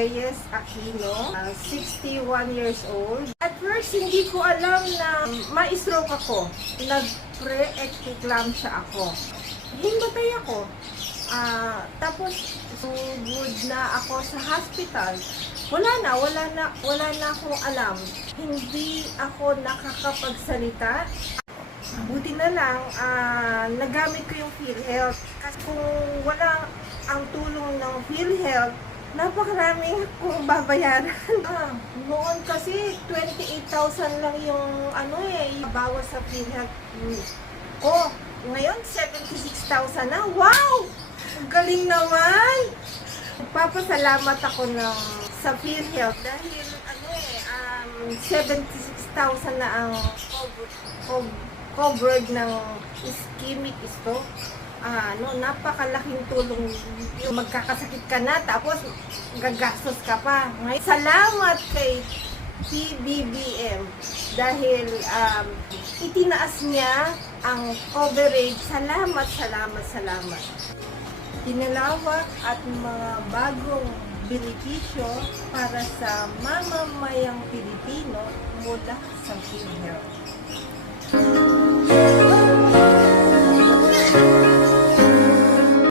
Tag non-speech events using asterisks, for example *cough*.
Aquino, uh, 61 years old. At first, hindi ko alam na ma-stroke ako. Nag-pre-eclampsia ako. Himatay ako. Ah, tapos, so good na ako sa hospital. Wala na, wala na, wala na akong alam. Hindi ako nakakapagsalita. Buti na lang, ah, nagamit ko yung PhilHealth. Kasi kung wala ang tulong ng PhilHealth, napakaraming kong babayaran. *laughs* ah, noon kasi 28,000 lang yung ano eh, bawas sa PhilHealth ko. Ngayon, 76,000 na. Wow! Galing naman! Nagpapasalamat ako ng sa PhilHealth dahil ano eh, um, 76,000 na ang cover, cover, covered ng ischemic stroke. Ah, ano, napakalaking tulong yung magkakasakit ka na tapos gagastos ka pa. Ngayon, salamat kay PBBM dahil um, itinaas niya ang coverage. Salamat, salamat, salamat. Pinalawak at mga bagong benepisyo para sa mamamayang Pilipino mula sa PhilHealth.